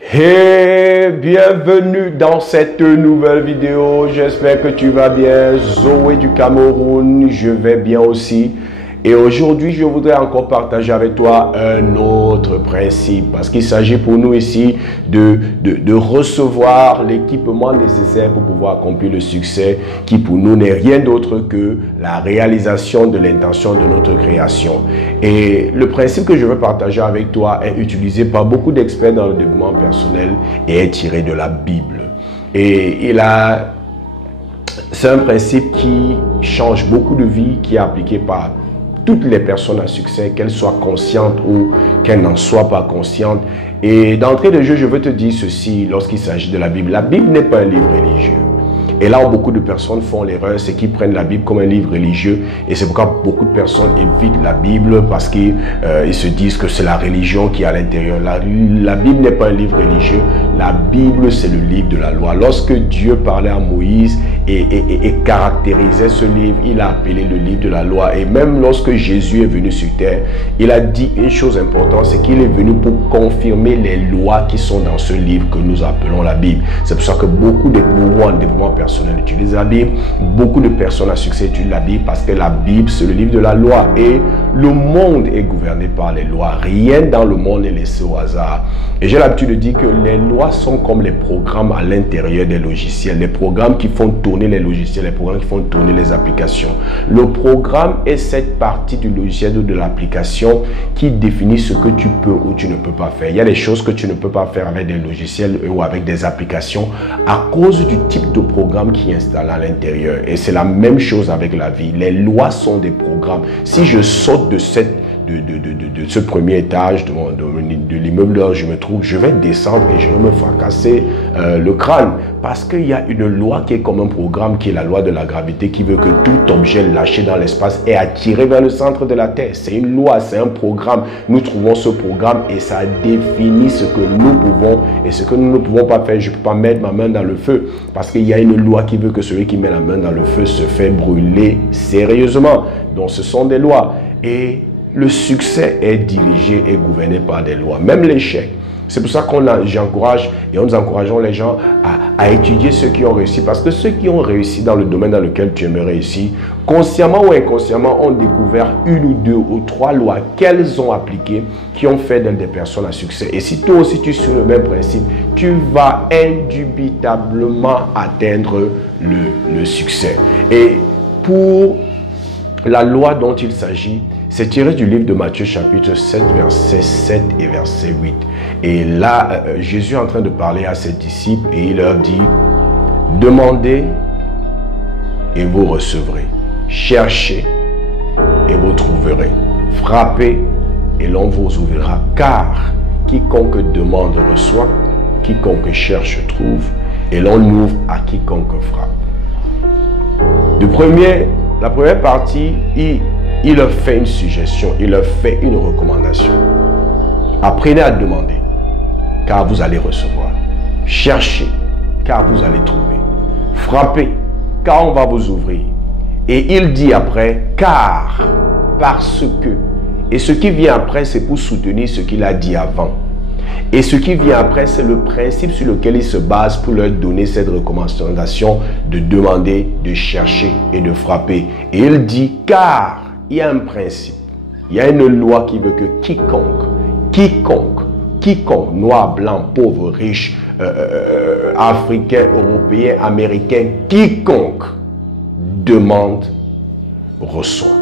Hey, bienvenue dans cette nouvelle vidéo. J'espère que tu vas bien. Zoé du Cameroun, je vais bien aussi. Et aujourd'hui, je voudrais encore partager avec toi un autre principe. Parce qu'il s'agit pour nous ici de recevoir l'équipement nécessaire pour pouvoir accomplir le succès qui pour nous n'est rien d'autre que la réalisation de l'intention de notre création. Et le principe que je veux partager avec toi est utilisé par beaucoup d'experts dans le développement personnel et est tiré de la Bible. Et c'est un principe qui change beaucoup de vies, qui est appliqué par toutes les personnes à succès, qu'elles soient conscientes ou qu'elles n'en soient pas conscientes. Et d'entrée de jeu, je veux te dire ceci lorsqu'il s'agit de la Bible. La Bible n'est pas un livre religieux. Et là où beaucoup de personnes font l'erreur, c'est qu'ils prennent la Bible comme un livre religieux. Et c'est pourquoi beaucoup de personnes évitent la Bible parce qu'ils se disent que c'est la religion qui est à l'intérieur. La Bible n'est pas un livre religieux. La Bible, c'est le livre de la loi. Lorsque Dieu parlait à Moïse et caractérisait ce livre, il a appelé le livre de la loi. Et même lorsque Jésus est venu sur terre, il a dit une chose importante, c'est qu'il est venu pour confirmer les lois qui sont dans ce livre que nous appelons la Bible. C'est pour ça que beaucoup de gourous en développement personnel utilisent la Bible. Beaucoup de personnes à succès utilisent la Bible parce que la Bible, c'est le livre de la loi. Et le monde est gouverné par les lois. Rien dans le monde n'est laissé au hasard. Et j'ai l'habitude de dire que les lois sont comme les programmes à l'intérieur des logiciels. Les programmes qui font tourner les logiciels, les programmes qui font tourner les applications. Le programme est cette partie du logiciel ou de l'application qui définit ce que tu peux ou tu ne peux pas faire. Il y a des choses que tu ne peux pas faire avec des logiciels ou avec des applications à cause du type de programme qui est installé à l'intérieur. Et c'est la même chose avec la vie. Les lois sont des programmes. Si je saute de ce premier étage de l'immeuble où je me trouve, je vais descendre et je vais me fracasser le crâne. Parce qu'il y a une loi qui est comme un programme, qui est la loi de la gravité, qui veut que tout objet lâché dans l'espace est attiré vers le centre de la Terre. C'est une loi, c'est un programme. Nous trouvons ce programme et ça définit ce que nous pouvons et ce que nous ne pouvons pas faire. Je ne peux pas mettre ma main dans le feu parce qu'il y a une loi qui veut que celui qui met la main dans le feu se fait brûler sérieusement. Donc ce sont des lois. Et le succès est dirigé et gouverné par des lois, même l'échec. C'est pour ça j'encourage et nous encourageons les gens à étudier ceux qui ont réussi. Parce que ceux qui ont réussi dans le domaine dans lequel tu aimerais réussir, consciemment ou inconsciemment, ont découvert une ou deux ou trois lois qu'elles ont appliquées, qui ont fait d'elles des personnes à succès. Et si toi aussi tu suis le même principe, tu vas indubitablement atteindre le succès. Et pour la loi dont il s'agit, c'est tiré du livre de Matthieu chapitre 7, verset 7 et verset 8. Et là, Jésus est en train de parler à ses disciples et il leur dit, « Demandez et vous recevrez. Cherchez et vous trouverez. Frappez et l'on vous ouvrira. Car quiconque demande reçoit, quiconque cherche trouve, et l'on ouvre à quiconque frappe. » La première partie, il leur fait une suggestion, il leur fait une recommandation. Apprenez à demander, car vous allez recevoir. Cherchez, car vous allez trouver. Frappez, car on va vous ouvrir. Et il dit après, car, parce que. Et ce qui vient après, c'est pour soutenir ce qu'il a dit avant. Et ce qui vient après, c'est le principe sur lequel il se base pour leur donner cette recommandation de demander, de chercher et de frapper. Et il dit, car il y a un principe, il y a une loi qui veut que quiconque, noir, blanc, pauvre, riche, africain, européen, américain, quiconque demande, reçoit.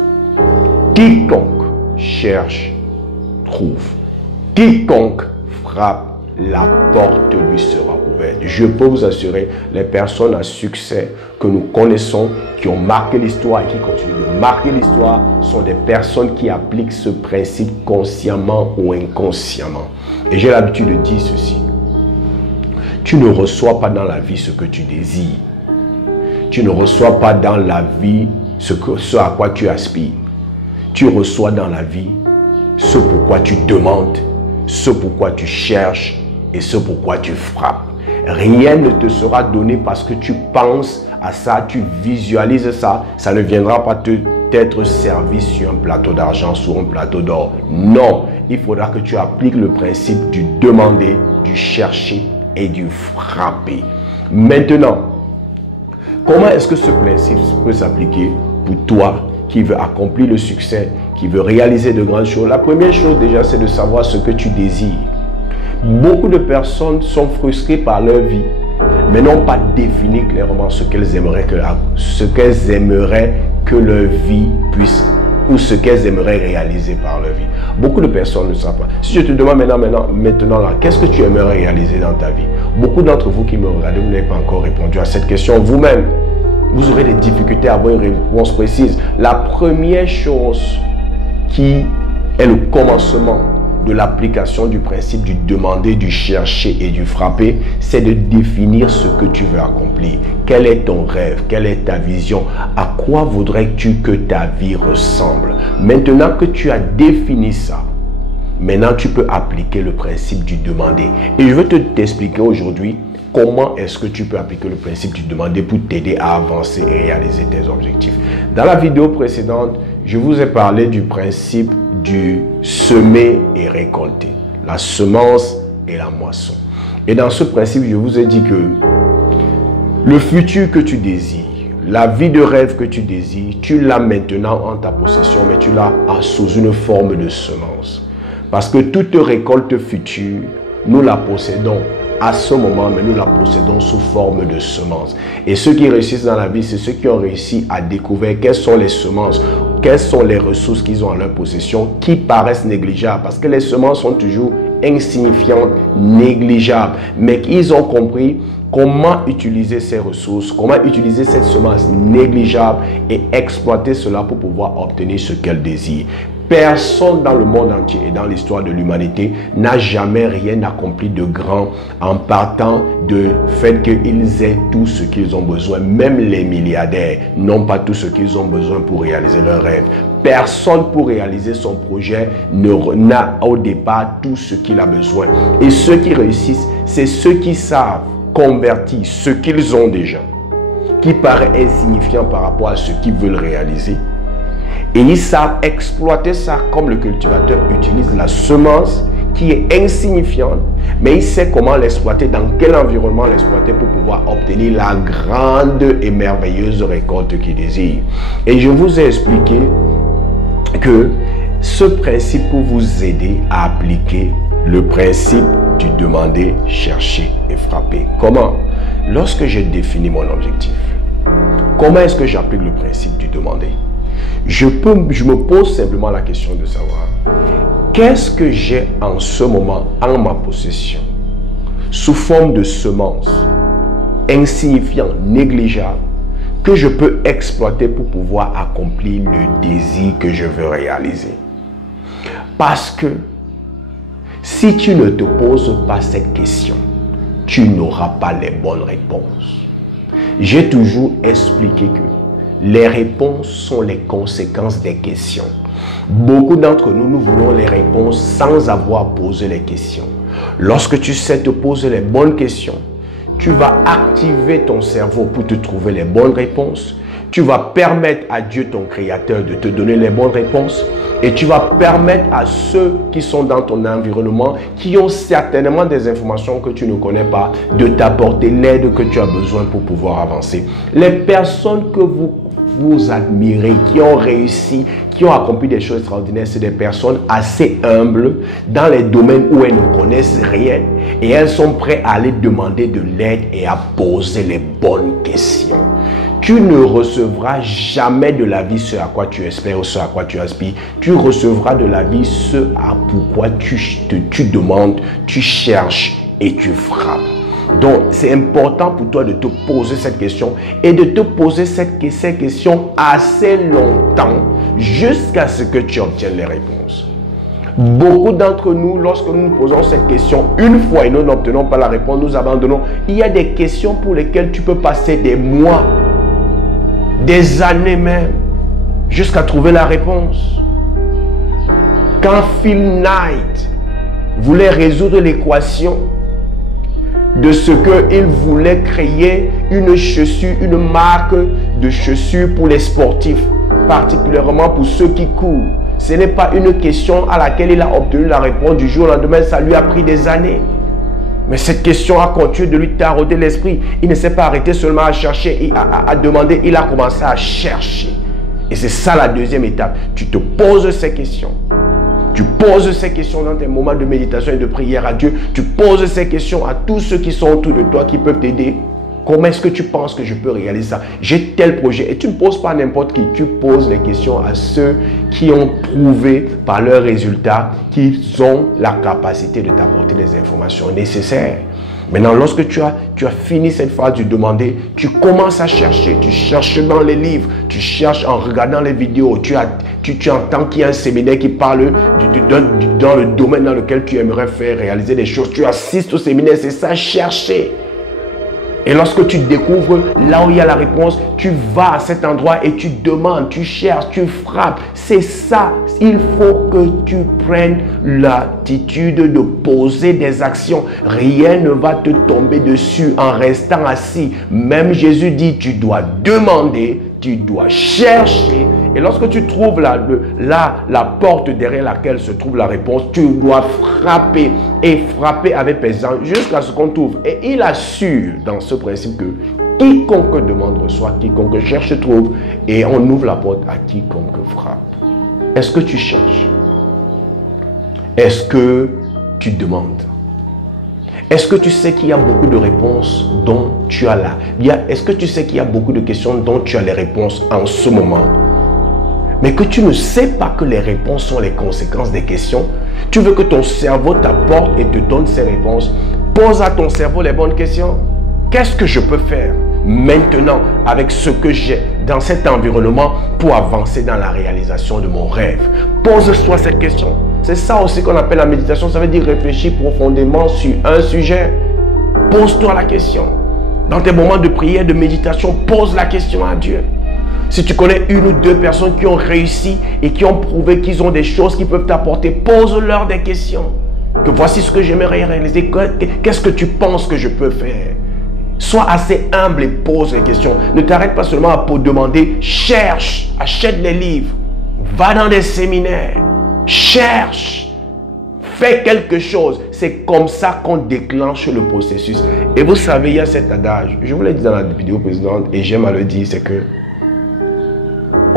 Quiconque cherche, trouve. Quiconque frappe, la porte lui sera ouverte. Je peux vous assurer, les personnes à succès que nous connaissons, qui ont marqué l'histoire et qui continuent de marquer l'histoire, sont des personnes qui appliquent ce principe consciemment ou inconsciemment. Et j'ai l'habitude de dire ceci. Tu ne reçois pas dans la vie ce que tu désires. Tu ne reçois pas dans la vie ce à quoi tu aspires. Tu reçois dans la vie ce pourquoi tu demandes, ce pourquoi tu cherches et ce pourquoi tu frappes. Rien ne te sera donné parce que tu penses à ça, tu visualises ça. Ça ne viendra pas t'être servi sur un plateau d'argent, sur un plateau d'or. Non, il faudra que tu appliques le principe du demander, du chercher et du frapper. Maintenant, comment est-ce que ce principe peut s'appliquer pour toi qui veut accomplir le succès, qui veut réaliser de grandes choses? La première chose déjà, c'est de savoir ce que tu désires. Beaucoup de personnes sont frustrées par leur vie, mais n'ont pas défini clairement ce qu'elles aimeraient que leur vie puisse, ou ce qu'elles aimeraient réaliser par leur vie. Beaucoup de personnes ne savent pas. Si je te demande maintenant là, qu'est-ce que tu aimerais réaliser dans ta vie? Beaucoup d'entre vous qui me regardez, vous n'avez pas encore répondu à cette question vous-même. Vous aurez des difficultés à avoir une réponse précise. La première chose qui est le commencement de l'application du principe du demander, du chercher et du frapper, c'est de définir ce que tu veux accomplir. Quel est ton rêve? Quelle est ta vision? À quoi voudrais-tu que ta vie ressemble? Maintenant que tu as défini ça, maintenant tu peux appliquer le principe du demander. Et je veux t'expliquer aujourd'hui comment est-ce que tu peux appliquer le principe du demander pour t'aider à avancer et réaliser tes objectifs. Dans la vidéo précédente, je vous ai parlé du principe du semer et récolter, la semence et la moisson. Et dans ce principe, je vous ai dit que le futur que tu désires, la vie de rêve que tu désires, tu l'as maintenant en ta possession, mais tu l'as sous une forme de semence. Parce que toute récolte future, nous la possédons à ce moment, mais nous la possédons sous forme de semences. Et ceux qui réussissent dans la vie, c'est ceux qui ont réussi à découvrir quelles sont les semences, quelles sont les ressources qu'ils ont en leur possession, qui paraissent négligeables, parce que les semences sont toujours insignifiantes, négligeables, mais ils ont compris comment utiliser ces ressources, comment utiliser cette semence négligeable et exploiter cela pour pouvoir obtenir ce qu'elles désirent. Personne dans le monde entier et dans l'histoire de l'humanité n'a jamais rien accompli de grand en partant du fait qu'ils aient tout ce qu'ils ont besoin. Même les milliardaires n'ont pas tout ce qu'ils ont besoin pour réaliser leurs rêves. Personne pour réaliser son projet n'a au départ tout ce qu'il a besoin. Et ceux qui réussissent, c'est ceux qui savent convertir ce qu'ils ont déjà, qui paraît insignifiant par rapport à ce qu'ils veulent réaliser. Et ils savent exploiter ça comme le cultivateur utilise la semence qui est insignifiante, mais il sait comment l'exploiter, dans quel environnement l'exploiter pour pouvoir obtenir la grande et merveilleuse récolte qu'il désire. Et je vous ai expliqué que ce principe peut vous aider à appliquer le principe du demander, chercher et frapper. Comment? Lorsque j'ai défini mon objectif, comment est-ce que j'applique le principe du demander? Je me pose simplement la question de savoir qu'est-ce que j'ai en ce moment en ma possession sous forme de semence insignifiant, négligeable, que je peux exploiter pour pouvoir accomplir le désir que je veux réaliser. Parce que si tu ne te poses pas cette question, tu n'auras pas les bonnes réponses. J'ai toujours expliqué que les réponses sont les conséquences des questions. Beaucoup d'entre nous, nous voulons les réponses sans avoir posé les questions. Lorsque tu sais te poser les bonnes questions, tu vas activer ton cerveau pour te trouver les bonnes réponses. Tu vas permettre à Dieu, ton créateur, de te donner les bonnes réponses. Et tu vas permettre à ceux qui sont dans ton environnement, qui ont certainement des informations que tu ne connais pas, de t'apporter l'aide que tu as besoin pour pouvoir avancer. Les personnes que vous admirez, qui ont réussi, qui ont accompli des choses extraordinaires, c'est des personnes assez humbles dans les domaines où elles ne connaissent rien. Et elles sont prêtes à aller demander de l'aide et à poser les bonnes questions. Tu ne recevras jamais de la vie ce à quoi tu espères ou ce à quoi tu aspires. Tu recevras de la vie ce à pourquoi tu demandes, tu cherches et tu frappes. Donc, c'est important pour toi de te poser cette question et de te poser cette question assez longtemps jusqu'à ce que tu obtiennes les réponses. Beaucoup d'entre nous, lorsque nous nous posons cette question une fois et nous n'obtenons pas la réponse, nous abandonnons. Il y a des questions pour lesquelles tu peux passer des mois, des années même, jusqu'à trouver la réponse. Quand Phil Knight voulait résoudre l'équation de ce qu'il voulait créer une chaussure, une marque de chaussures pour les sportifs, particulièrement pour ceux qui courent. Ce n'est pas une question à laquelle il a obtenu la réponse du jour au lendemain, ça lui a pris des années. Mais cette question a continué de lui tarauder l'esprit. Il ne s'est pas arrêté seulement à chercher, à demander, il a commencé à chercher. Et c'est ça la deuxième étape. Tu te poses ces questions. Tu poses ces questions dans tes moments de méditation et de prière à Dieu. Tu poses ces questions à tous ceux qui sont autour de toi, qui peuvent t'aider. Comment est-ce que tu penses que je peux réaliser ça? J'ai tel projet. Et tu ne poses pas n'importe qui. Tu poses les questions à ceux qui ont prouvé par leurs résultats qu'ils ont la capacité de t'apporter les informations nécessaires. Maintenant, lorsque tu as fini cette phase de demander, tu commences à chercher. Tu cherches dans les livres, tu cherches en regardant les vidéos. Tu entends qu'il y a un séminaire qui parle dans le domaine dans lequel tu aimerais faire réaliser des choses. Tu assistes au séminaire, c'est ça, chercher. Et lorsque tu découvres là où il y a la réponse, tu vas à cet endroit et tu demandes, tu cherches, tu frappes. C'est ça. Il faut que tu prennes l'attitude de poser des actions. Rien ne va te tomber dessus en restant assis. Même Jésus dit, tu dois demander, tu dois chercher. Et lorsque tu trouves la porte derrière laquelle se trouve la réponse, tu dois frapper et frapper avec présence jusqu'à ce qu'on t'ouvre. Et il assure dans ce principe que quiconque demande reçoit, quiconque cherche trouve, et on ouvre la porte à quiconque frappe. Est-ce que tu cherches? Est-ce que tu demandes? Est-ce que tu sais qu'il y a beaucoup de réponses dont tu as là? Est-ce que tu sais qu'il y a beaucoup de questions dont tu as les réponses en ce moment? Mais que tu ne sais pas que les réponses sont les conséquences des questions. Tu veux que ton cerveau t'apporte et te donne ces réponses. Pose à ton cerveau les bonnes questions. Qu'est-ce que je peux faire maintenant avec ce que j'ai dans cet environnement pour avancer dans la réalisation de mon rêve? Pose-toi cette question. C'est ça aussi qu'on appelle la méditation. Ça veut dire réfléchir profondément sur un sujet. Pose-toi la question. Dans tes moments de prière, de méditation, pose la question à Dieu. Si tu connais une ou deux personnes qui ont réussi et qui ont prouvé qu'ils ont des choses qui peuvent t'apporter, pose-leur des questions. Que voici ce que j'aimerais réaliser. Qu'est-ce que tu penses que je peux faire? Sois assez humble et pose les questions. Ne t'arrête pas seulement à demander. Cherche, achète les livres, va dans des séminaires, cherche, fais quelque chose. C'est comme ça qu'on déclenche le processus. Et vous savez, il y a cet adage, je vous l'ai dit dans la vidéo précédente et j'aime à le dire, c'est que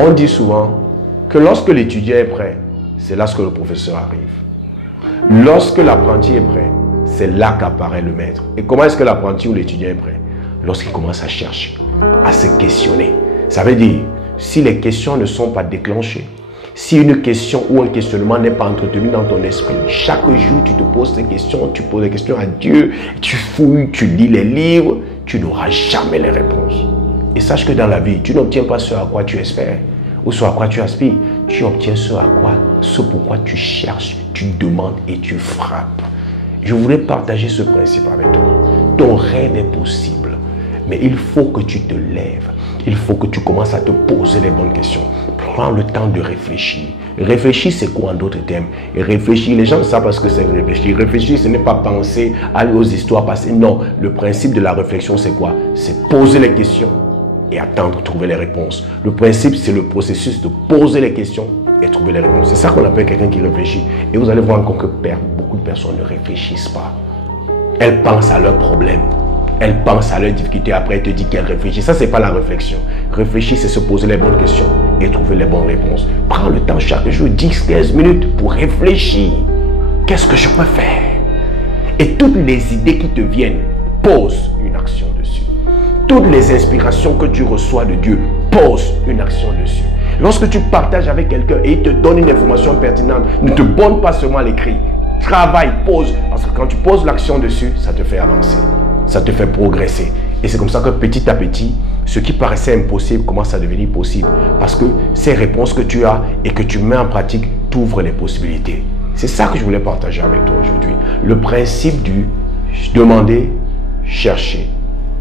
on dit souvent que lorsque l'étudiant est prêt, c'est là que le professeur arrive. Lorsque l'apprenti est prêt, c'est là qu'apparaît le maître. Et comment est-ce que l'apprenti ou l'étudiant est prêt? Lorsqu'il commence à chercher, à se questionner. Ça veut dire, si les questions ne sont pas déclenchées, si une question ou un questionnement n'est pas entretenu dans ton esprit, chaque jour tu te poses des questions, tu poses des questions à Dieu, tu fouilles, tu lis les livres, tu n'auras jamais les réponses. Et sache que dans la vie, tu n'obtiens pas ce à quoi tu espères ou ce à quoi tu aspires. Tu obtiens ce pourquoi tu cherches, tu demandes et tu frappes. Je voulais partager ce principe avec toi. Ton rêve est possible, mais il faut que tu te lèves. Il faut que tu commences à te poser les bonnes questions. Prends le temps de réfléchir. Réfléchir, c'est quoi en d'autres termes? Et réfléchir, les gens ne savent pas ce que c'est réfléchir. Réfléchir, ce n'est pas penser aux histoires passées. Non, le principe de la réflexion, c'est quoi? C'est poser les questions et attendre, trouver les réponses. Le principe, c'est le processus de poser les questions et trouver les réponses. C'est ça qu'on appelle quelqu'un qui réfléchit. Et vous allez voir encore que beaucoup de personnes ne réfléchissent pas. Elles pensent à leurs problèmes. Elles pensent à leurs difficultés. Après, elles te disent qu'elles réfléchissent. Ça, ce n'est pas la réflexion. Réfléchir, c'est se poser les bonnes questions et trouver les bonnes réponses. Prends le temps chaque jour, 10-15 minutes pour réfléchir. Qu'est-ce que je peux faire? Et toutes les idées qui te viennent, pose une action dessus. Toutes les inspirations que tu reçois de Dieu, pose une action dessus. Lorsque tu partages avec quelqu'un et il te donne une information pertinente, ne te borne pas seulement à l'écrit. Travaille, pose. Parce que quand tu poses l'action dessus, ça te fait avancer. Ça te fait progresser. Et c'est comme ça que petit à petit, ce qui paraissait impossible commence à devenir possible. Parce que ces réponses que tu as et que tu mets en pratique t'ouvrent les possibilités. C'est ça que je voulais partager avec toi aujourd'hui. Le principe du demander, chercher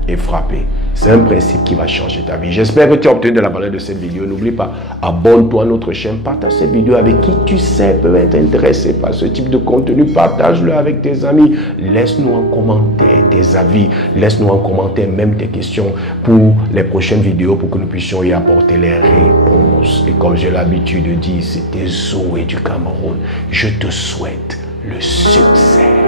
et frapper. C'est un principe qui va changer ta vie. J'espère que tu as obtenu de la valeur de cette vidéo. N'oublie pas, abonne-toi à notre chaîne. Partage cette vidéo avec qui tu sais peut être intéressé par ce type de contenu. Partage-le avec tes amis. Laisse-nous en commentaire tes avis. Laisse-nous en commentaire même tes questions pour les prochaines vidéos pour que nous puissions y apporter les réponses. Et comme j'ai l'habitude de dire, c'était Zoé du Cameroun. Je te souhaite le succès.